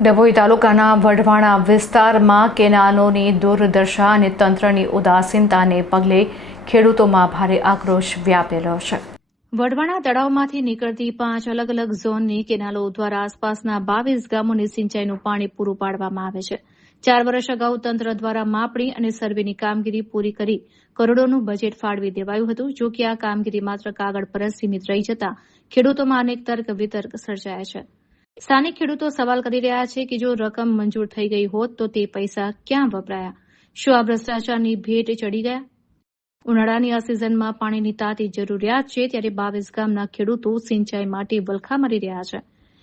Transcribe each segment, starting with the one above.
ડભોઈ તાલુકાના વઢવાણા વિસ્તારમાં કેનાલોની દુર્દશા અને તંત્રની ઉદાસીનતાને પગલે ખેડૂતોમાં ભારે આક્રોશ વ્યાપેલો છે। વઢવાણા તળાવમાંથી નીકળતી 5 અલગ અલગ ઝોનની કેનાલો દ્વારા આસપાસના 22 ગામોને સિંચાઈનું પાણી પૂરું પાડવામાં આવે છે। 4 વર્ષ અગાઉ તંત્ર દ્વારા માપણી અને સર્વેની કામગીરી પૂરી કરી કરોડોનું બજેટ ફાળવી દેવાયું હતું। જો કે આ કામગીરી માત્ર કાગળ પર જ સીમિત રહી જતા ખેડૂતોમાં અનેક તર્ક વિતર્ક સર્જાયા છે। સ્થાનિક ખેડૂતો સવાલ કરી રહ્યા છે કે જો રકમ મંજૂર થઈ ગઈ હોત તો તે પૈસા ક્યાં વપરાયા? શું આ ભ્રષ્ટાચારની ભેટ ચડી ગયા? ઉનાળાની આ સિઝનમાં પાણીની તાતી જરૂરિયાત છે, ત્યારે 22 ગામના ખેડૂતો સિંચાઈ માટે વલખા મારી રહ્યા છે।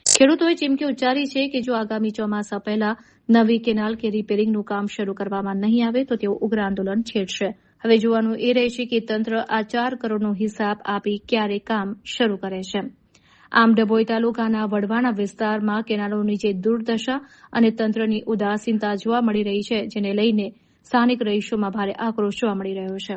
ખેડૂતોએ ચીમકી ઉચ્ચારી છે કે જો આગામી ચોમાસા પહેલા નવી કેનાલ કે રિપેરિંગનું કામ શરૂ કરવામાં નહીં આવે તો તેઓ ઉગ્ર આંદોલન છેડશે। હવે જોવાનું એ રહેશે કે તંત્ર આ 4 કરોડનો હિસાબ આપી ક્યારે કામ શરૂ કરે છે। આમ ડભોઈ તાલુકાના વઢવાણા વિસ્તારમાં કેનાલોની જે દુર્દશા અને તંત્રની ઉદાસીનતા જોવા મળી રહી છે, જેને લઈને સ્થાનિક રહીશોમાં ભારે આક્રોશ જોવા મળી રહ્યો છે।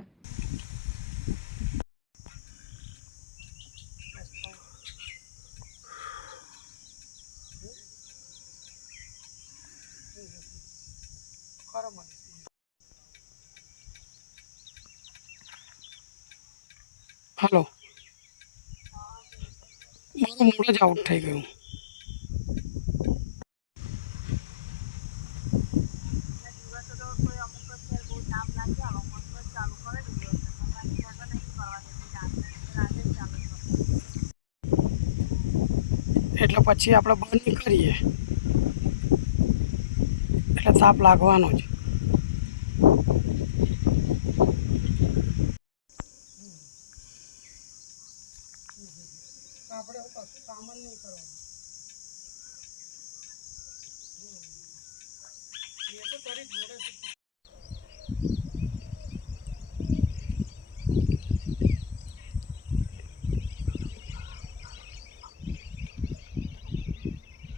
हेलो मारो मोड़ ज आउट थी गयु। એટલે પછી આપણે બંધ કરીએ એટલે તાપ લાગવાનો જ। આપણે સામાન નહીં કરવાનું, એ તો તારી જોડે